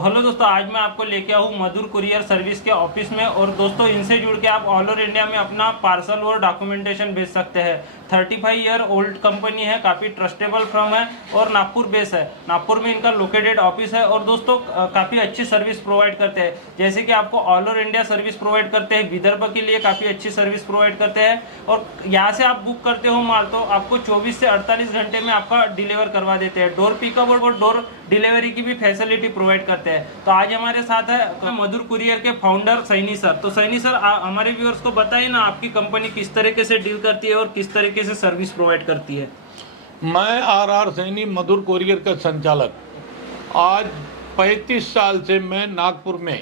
Hello दोस्तों, आज मैं आपको लेके आया हूँ मधुर कुरियर सर्विस के ऑफिस में। और दोस्तों, इनसे जुड़ के आप ऑल ओवर इंडिया में अपना पार्सल और डॉक्यूमेंटेशन भेज सकते हैं। 35 ईयर ओल्ड कंपनी है, काफ़ी ट्रस्टेबल फर्म है और नागपुर बेस है। नागपुर में इनका लोकेटेड ऑफिस है और दोस्तों काफ़ी अच्छी सर्विस प्रोवाइड करते हैं। जैसे कि आपको all over India service provide करते हैं, विदर्भ के लिए काफ़ी अच्छी सर्विस प्रोवाइड करते हैं। और यहाँ से आप बुक करते हो माल तो आपको 24 से 48 घंटे में आपका डिलीवर करवा देते हैं। डोर पिकअप और डोर डिलीवरी की भी फैसिलिटी प्रोवाइड करते हैं। तो आज हमारे साथ है मधुर कुरियर के फाउंडर सैनी सर। तो सैनी सर, हमारे व्यूअर्स को बताइए ना, आपकी कंपनी किस तरीके से डील करती है और किस तरीके से सर्विस प्रोवाइड करती है। मैं आर सैनी मधुर कुरियर का संचालक। आज 35 साल से मैं नागपुर में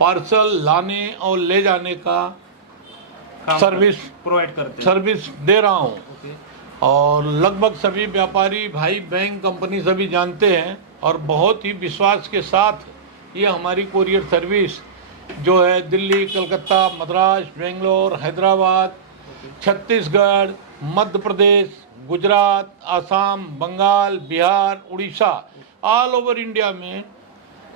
पार्सल लाने और ले जाने का सर्विस प्रोवाइड दे रहा हूँ। और लगभग सभी व्यापारी भाई बैंक कंपनी सभी जानते हैं और बहुत ही विश्वास के साथ ये हमारी कुरियर सर्विस जो है Delhi, Calcutta, Madras, Bangalore, Hyderabad, Chhattisgarh, Madhya Pradesh, Gujarat, Assam, Bengal, Bihar, Orissa, all over India में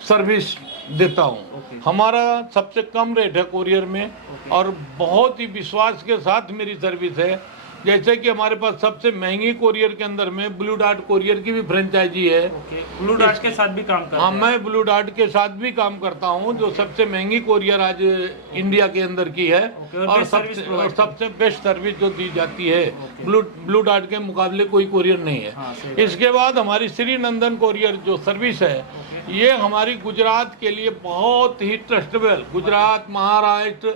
सर्विस देता हूँ। हमारा सबसे कम रेट है कुरियर में और बहुत ही विश्वास के साथ मेरी सर्विस है। जैसे कि हमारे पास सबसे महंगी कुरियर के अंदर में ब्लू डार्ट कुरियर की भी फ्रेंचाइजी है। ब्लू डार्ट के साथ भी काम करते हैं? हाँ, मैं ब्लू डार्ट के साथ भी काम करता हूँ, जो सबसे महंगी कुरियर आज इंडिया के अंदर की है और सबसे बेस्ट सर्विस जो दी जाती है। ब्लू डार्ट के मुकाबले कोई कुरियर नहीं है। इसके बाद हमारी श्री नंदन कुरियर जो सर्विस है, ये हमारी गुजरात के लिए बहुत ही ट्रस्टेबल, गुजरात, महाराष्ट्र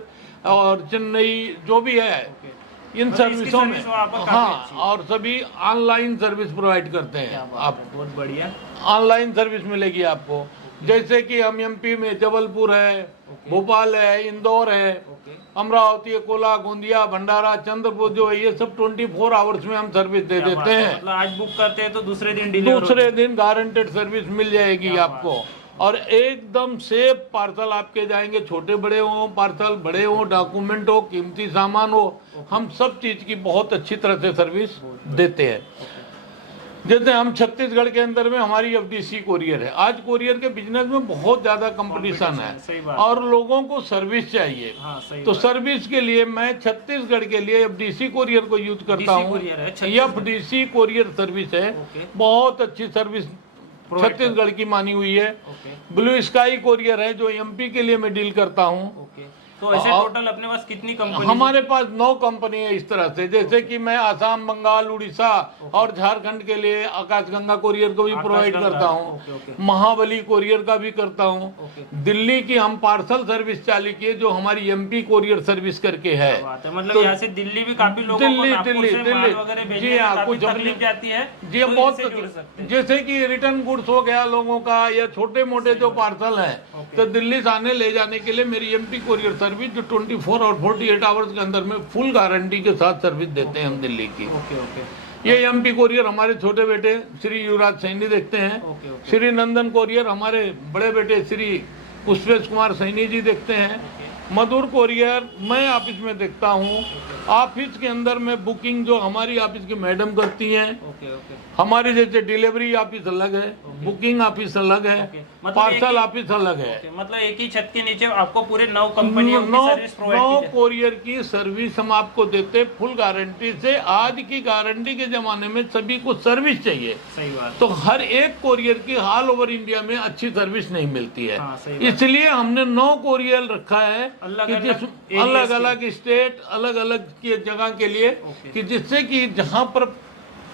और चेन्नई जो भी है इन सर्विसों में, हाँ, और सभी ऑनलाइन सर्विस प्रोवाइड करते हैं। आप बहुत बढ़िया ऑनलाइन सर्विस मिलेगी आपको। जैसे कि हम एमपी में जबलपुर है, भोपाल है, इंदौर है, अमरावती, अकोला, गोंदिया, भंडारा, चंद्रपुर जो है, ये सब 24 आवर्स में हम सर्विस दे देते हैं। मतलब आज बुक करते हैं तो दूसरे दिन गारंटेड सर्विस मिल जाएगी आपको और एकदम सेफ पार्सल आपके जाएंगे। छोटे बड़े हो पार्सल, बड़े हो, डॉक्यूमेंट हो, कीमती सामान हो, हम सब चीज की बहुत अच्छी तरह से सर्विस देते हैं। जैसे हम छत्तीसगढ़ के अंदर में हमारी एफडीसी कुरियर है। आज कुरियर के बिजनेस में बहुत ज्यादा कंपटीशन है और लोगों को सर्विस चाहिए। तो सर्विस के लिए मैं छत्तीसगढ़ के लिए एफडीसी कुरियर को यूज करता हूँ। एफडीसी कुरियर सर्विस है, बहुत अच्छी सर्विस छत्तीसगढ़ की मानी हुई है। ब्लू स्काई कुरियर है जो एमपी के लिए मैं डील करता हूँ। तो ऐसे टोटल अपने पास कितनी कंपनी? हमारे पास 9 कंपनी है इस तरह से। जैसे कि मैं आसाम, बंगाल, उड़ीसा और झारखंड के लिए आकाशगंगा कुरियर को भी प्रोवाइड करता हूँ। महाबली कुरियर का भी करता हूँ। दिल्ली की हम पार्सल सर्विस चालू की है जो हमारी एमपी कुरियर सर्विस करके है। मतलब यहाँ से दिल्ली भी काफी लोगों को जी हाँ, कुछ तकलीफ जाती है जी, बहुत। जैसे कि रिटर्न गुड्स हो गया लोगों का या छोटे मोटे जो पार्सल है, तो दिल्ली से आने ले जाने के लिए मेरी एमपी कुरियर सर्विस जो 24 और 48 आवर्स के अंदर में फुल गारंटी के साथ सर्विस देते हैं हम दिल्ली की। ये एमपी कुरियर हमारे छोटे बेटे श्री युवराज सैनी देखते हैं। श्री नंदन कुरियर हमारे बड़े बेटे श्री पुष्पेश कुमार सैनी जी देखते हैं। मधुर कुरियर मैं ऑफिस में देखता हूँ। ऑफिस के अंदर में बुकिंग जो हमारी ऑफिस की मैडम करती हैं। हमारी जैसे डिलीवरी ऑफिस अलग है, बुकिंग ऑफिस अलग है, पार्सल ऑफिस अलग है। मतलब एक ही छत के नीचे आपको पूरे 9 कंपनी 9 कुरियर की सर्विस हम आपको देते फुल गारंटी से। आज की गारंटी के जमाने में सभी को सर्विस चाहिए। सही बात। तो हर एक कुरियर की ऑल ओवर इंडिया में अच्छी सर्विस नहीं मिलती है। इसलिए हमने 9 कुरियर रखा है कि अलग अलग स्टेट, अलग अलग की जगह के लिए, कि जिससे कि जहाँ पर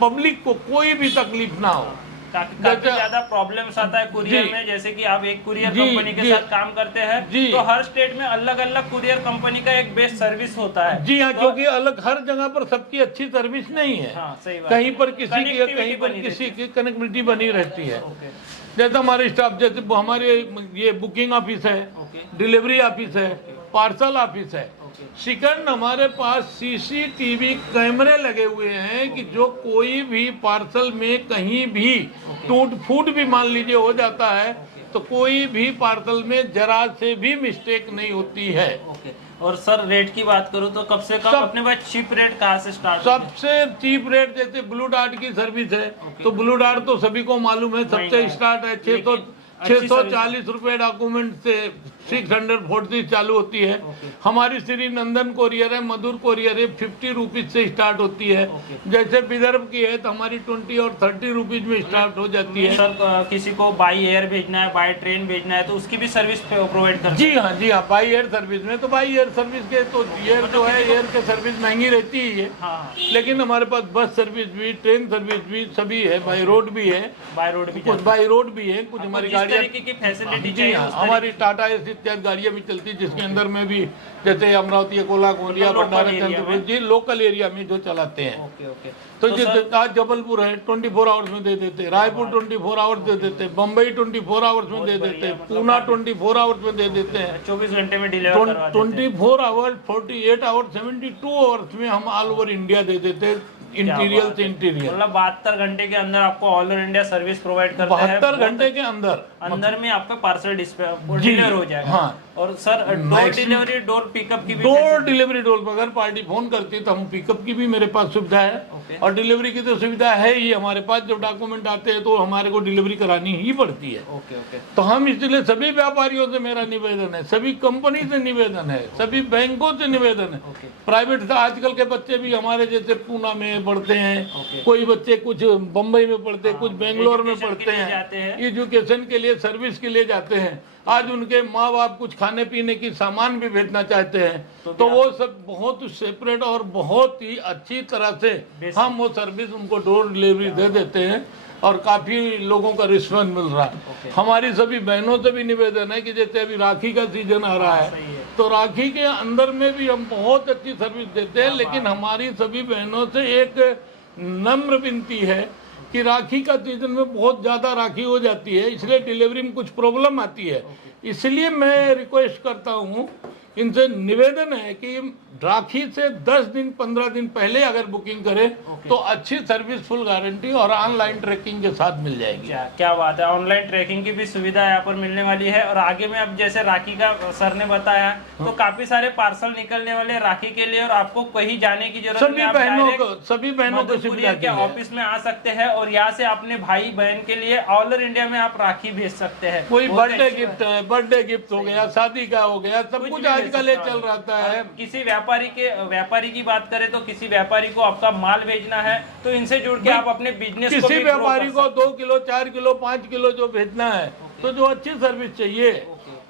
पब्लिक को कोई भी तकलीफ ना हो। काफी ज्यादा प्रॉब्लम्स आता है कुरियर में। जैसे कि आप एक कुरियर कंपनी के साथ काम करते हैं तो हर स्टेट में अलग अलग कुरियर कंपनी का एक बेस्ट सर्विस होता है। जी हाँ, क्योंकि अलग हर जगह पर सबकी अच्छी सर्विस नहीं है। कहीं पर किसी की, कहीं पर किसी की कनेक्टिविटी बनी रहती है। जैसे हमारे स्टाफ, जैसे हमारे ये बुकिंग ऑफिस है, डिलीवरी ऑफिस है, पार्सल ऑफिस है। सेकंड, हमारे पास सीसीटीवी कैमरे लगे हुए हैं कि जो कोई भी पार्सल में कहीं भी टूट फूट भी मान लीजिए हो जाता है तो कोई भी पार्सल में जरा से भी मिस्टेक नहीं होती है। और सर, रेट की बात करूं तो कब से कब अपने पास चीप रेट कहाँ से स्टार्ट? सबसे चीप रेट जैसे ब्लू डार्ट की सर्विस है तो ब्लू डार्ट तो सभी को मालूम है, सबसे स्टार्ट है 640 रुपए डॉक्यूमेंट से 640 चालू होती है। हमारी श्री नंदन कोरियर है, मधुर कोरियर है, 50 रुपीज से स्टार्ट होती है। जैसे विदर्भ की है तो हमारी 20 और 30 रुपीज में स्टार्ट हो जाती है। सर किसी को बाई एयर भेजना है, बाई ट्रेन भेजना है तो उसकी भी सर्विस प्रोवाइड करते हैं? जी हाँ, बाई एयर सर्विस में तो बाई एयर सर्विस के तो एयर जो है एयर के सर्विस महंगी रहती ही है। हाँ। लेकिन हमारे पास बस सर्विस भी, ट्रेन सर्विस भी सभी है, बाई रोड भी है, बाई रोड भी, कुछ बाई रोड भी है, कुछ हमारी गाड़ियाँ की फैसिलिटी जी हाँ, हमारी टाटा एसी इत्यादि गाड़ियाँ भी चलती है, जिसके अंदर में भी जैसे अमरावती, अकोला, गोंदिया, भंडारा, चंद्रपुर जी लोकल एरिया में जो चलाते हैं। Okay okay. तो जैसे आज जबलपुर है 24 आवर्स में दे देते, रायपुर 24 आवर्स दे देते, बम्बई 24 आवर्स में दे देते, पूना 24 आवर्स में दे देते हैं, 24 घंटे में डिलीवर करवा देते हैं। 24 आवर्स, 48 आवर्स, 72 आवर्स में हम ऑल ओवर इंडिया दे देते हैं, इंटीरियर से इंटीरियर। मतलब 72 घंटे के अंदर आपको all over India service provide करते हैं। 72 घंटे के अंदर में आपका पार्सल डिलीवर हो जाएगा। हाँ। और sir door delivery, door pickup की भी डोर डिलीवरी, डोर अगर पार्टी फोन करती है तो हम पिकअप की भी मेरे पास सुविधा है और डिलीवरी की तो सुविधा है ही हमारे पास। जब डॉक्यूमेंट आते हैं तो हमारे को डिलीवरी करानी ही पड़ती है। Okay okay. तो हम इसलिए सभी व्यापारियों से मेरा निवेदन है, सभी कंपनी से निवेदन है, सभी बैंकों से निवेदन है, प्राइवेट से आजकल के बच्चे भी हमारे जैसे पूना में पढ़ते हैं, कोई बच्चे कुछ बम्बई में पढ़ते हैं, कुछ बेंगलोर में पढ़ते हैं, एजुकेशन के लिए, सर्विस के लिए जाते हैं। आज उनके माँ बाप कुछ खाने पीने की सामान भी भेजना चाहते हैं तो वो सब बहुत सेपरेट और बहुत ही अच्छी तरह से हम वो सर्विस उनको डोर डिलीवरी दे देते हैं और काफी लोगों का रिस्पॉन्स मिल रहा है। हमारी सभी बहनों से भी निवेदन है कि जैसे अभी राखी का सीजन आ रहा है तो राखी के अंदर में भी हम बहुत अच्छी सर्विस देते हैं, लेकिन हमारी सभी बहनों से एक नम्र विनती है कि राखी का सीजन में बहुत ज़्यादा राखी हो जाती है, इसलिए डिलीवरी में कुछ प्रॉब्लम आती है। इसलिए मैं रिक्वेस्ट करता हूँ, इनसे निवेदन है कि राखी से 10 दिन 15 दिन पहले अगर बुकिंग करें तो अच्छी सर्विस, फुल गारंटी और ऑनलाइन ट्रैकिंग के साथ मिल जाएगी। क्या बात है, ऑनलाइन ट्रैकिंग की भी सुविधा यहाँ पर मिलने वाली है। और आगे में अब जैसे राखी का सर ने बताया तो काफी सारे पार्सल निकलने वाले राखी के लिए और आपको कहीं जाने की जरूरत नहीं, सभी बहनों को सुविधा के ऑफिस में आ सकते हैं और यहाँ से अपने भाई बहन के लिए ऑल ओवर इंडिया में आप राखी भेज सकते हैं। कोई बर्थडे गिफ्ट है, बर्थडे गिफ्ट हो गया, शादी का हो गया, सब कुछ आजकल चल रहा है। किसी व्यापारी की बात करें तो किसी व्यापारी को आपका माल भेजना है तो इनसे जुड़ के आप अपने बिजनेस को किसी व्यापारी को 2 किलो 4 किलो 5 किलो जो भेजना है तो जो अच्छी सर्विस चाहिए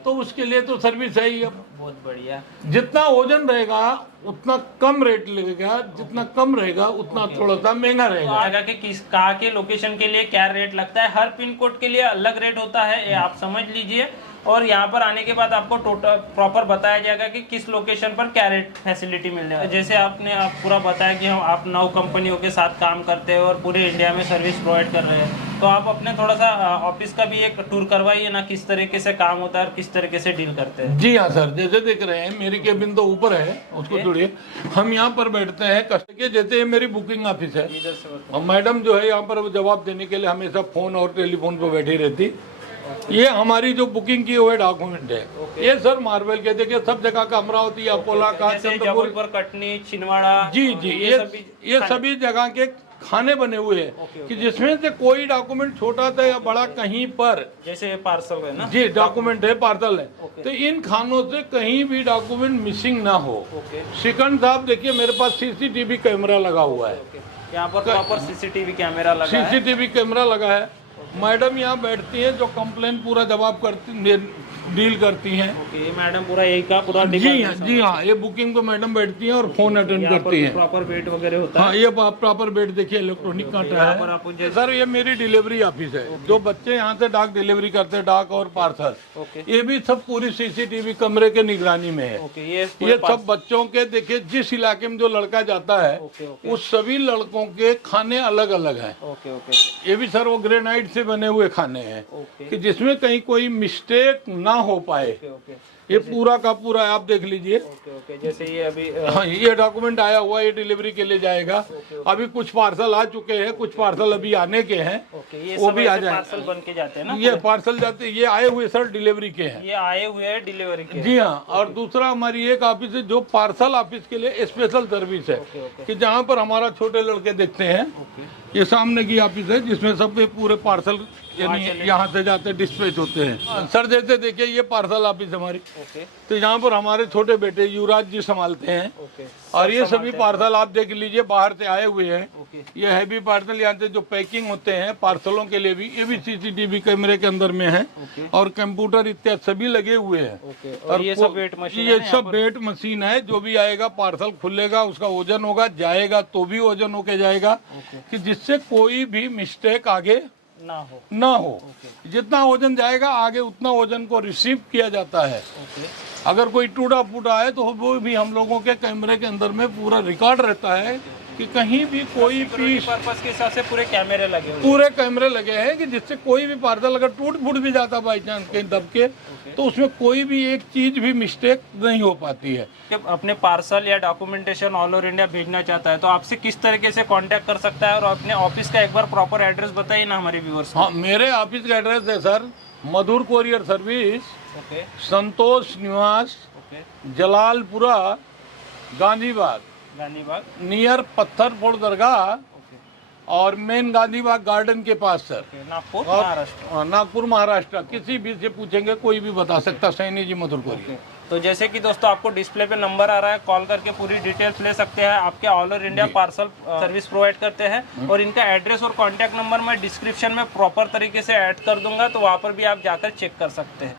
तो उसके लिए तो सर्विस है ही। अब बहुत बढ़िया, जितना वजन रहेगा उतना कम रेट लगेगा, जितना कम रहेगा उतना थोड़ा सा महंगा रहेगा। कहाँ के लोकेशन के लिए क्या रेट लगता है, हर पिन कोड के लिए अलग रेट होता है, ये आप समझ लीजिए। और यहाँ पर आने के बाद आपको टोटल प्रॉपर बताया जाएगा कि किस लोकेशन पर क्या रेट फैसिलिटी मिल रहा है। जैसे आपने पूरा बताया कि हम आप 9 कंपनियों के साथ काम करते हैं और पूरे इंडिया में सर्विस प्रोवाइड कर रहे हैं, तो आप अपने थोड़ा सा ऑफिस का भी एक टूर करवाइए ना, किस तरीके से काम होता है और किस तरीके से डील करते हैं। जी हाँ सर, जैसे देख रहे हैं मेरी केबिन तो ऊपर है, उसको जोड़िए। हम यहाँ पर बैठते हैं कस्टमर, जैसे मेरी बुकिंग ऑफिस है और मैडम जो है यहाँ पर जवाब देने के लिए हमेशा फोन और टेलीफोन पर बैठी रहती। ये हमारी जो बुकिंग की हुए डॉक्यूमेंट है ये सर मार्बल के, देखिए सब जगह का, अमरावती, अकोला का, चंद्रपुर, कटनी, छिंदवाड़ा, जी ये सभी जगह के खाने बने हुए हैं कि जिसमें से कोई डॉक्यूमेंट छोटा था या बड़ा कहीं पर, जैसे पार्सल है ना जी डॉक्यूमेंट है, पार्सल है, तो इन खानों से कहीं भी डॉक्यूमेंट मिसिंग ना हो। सेकंड साहब देखिए मेरे पास सीसीटीवी कैमरा लगा हुआ है, यहाँ पर प्रॉपर सीसीटीवी कैमरा लगा है, सीसीटीवी कैमरा लगा है। मैडम यहाँ बैठती है जो कंप्लेन पूरा जवाब करती, डील करती हैं। मैडम पूरा यही का पूरा जी हाँ, ये बुकिंग पे मैडम बैठती हैं और फोन अटेंड करती हैं। प्रॉपर बेड वगैरह होता है। हाँ, ये प्रॉपर बेड देखिए, इलेक्ट्रॉनिक कांटा है। सर ये मेरी डिलीवरी ऑफिस है, जो बच्चे यहाँ से डाक डिलीवरी करते हैं, डाक और पार्सल, ये भी सब पूरी सीसीटीवी कैमरे के निगरानी में है। ये सब बच्चों के, देखिए जिस इलाके में जो लड़का जाता है उस सभी लड़कों के खाने अलग अलग है। ये भी सर वो ग्रेनाइट से बने हुए खाने हैं कि जिसमें कहीं कोई मिस्टेक ना हो पाए। ये पूरा का पूरा आप देख लीजिए। जैसे ये अभी हाँ, ये डॉक्यूमेंट आया हुआ, ये डिलीवरी के लिए जाएगा। अभी कुछ पार्सल आ चुके हैं, कुछ पार्सल अभी आने के हैं, वो भी आ जाए। पार्सल बन के जाते हैं ना, ये पार्सल जाते, ये आए हुए सर डिलीवरी के हैं, ये आए हुए हैं डिलीवरी के। जी हाँ। और दूसरा हमारी एक ऑफिस है जो पार्सल ऑफिस के लिए स्पेशल सर्विस है कि जहाँ पर हमारा छोटे लड़के देखते हैं। ये सामने की ऑफिस है जिसमें सब पूरे पार्सल यानी यहाँ से जाते डिस्पैच होते हैं। सर जैसे देखिए ये पार्सल ऑफिस हमारी, तो यहाँ पर हमारे छोटे बेटे युवराज जी संभालते हैं और ये सभी पार्सल आप देख लीजिए बाहर से आए हुए हैं। ये हैवी पार्सल यहाँ से जो पैकिंग होते हैं पार्सलों के लिए भी, ये भी सीसीटीवी कैमरे के अंदर में है और कंप्यूटर इत्यादि सभी लगे हुए हैं। और ये सब वेट मशीन ये सब वेट मशीन है। जो भी आएगा पार्सल खुलेगा, उसका वजन होगा, जाएगा तो भी वजन होके जाएगा कि जिससे कोई भी मिस्टेक आगे ना हो। जितना वजन जाएगा आगे उतना वजन को रिसीव किया जाता है। अगर कोई टूटा फूटा है तो वो भी हम लोगों के कैमरे के अंदर में पूरा रिकॉर्ड रहता है कि कहीं भी कोई पीस पर्पस के हिसाब से पूरे कैमरे लगे हुए पूरे कैमरे लगे हैं कि जिससे कोई भी पार्सल अगर टूट फूट भी जाता बाई चांस कहीं दब के तो उसमें कोई भी एक चीज भी मिस्टेक नहीं हो पाती है। जब अपने पार्सल या डॉक्यूमेंटेशन ऑल ओवर इंडिया भेजना चाहता है तो आपसे किस तरीके से कांटेक्ट कर सकता है और अपने ऑफिस का एक बार प्रॉपर एड्रेस बताइए ना हमारे व्यूअर्स को। हाँ, मेरे ऑफिस का एड्रेस है सर मधुर कोरियर सर्विस, संतोष निवास, जलालपुरा, गांधीबाग नियर पत्थर फोड़ दरगाह और मेन गांधीबाग गार्डन के पास सर, नागपुर महाराष्ट्र। नागपुर महाराष्ट्र। किसी भी से पूछेंगे कोई भी बता सकता, सैनी जी मधुर कोरियर। तो जैसे कि दोस्तों आपको डिस्प्ले पे नंबर आ रहा है, कॉल करके पूरी डिटेल्स ले सकते हैं। आपके all over India parcel service provide करते हैं और इनका एड्रेस और कॉन्टैक्ट नंबर मैं डिस्क्रिप्शन में प्रॉपर तरीके से ऐड कर दूंगा, तो वहाँ पर भी आप जाकर चेक कर सकते हैं।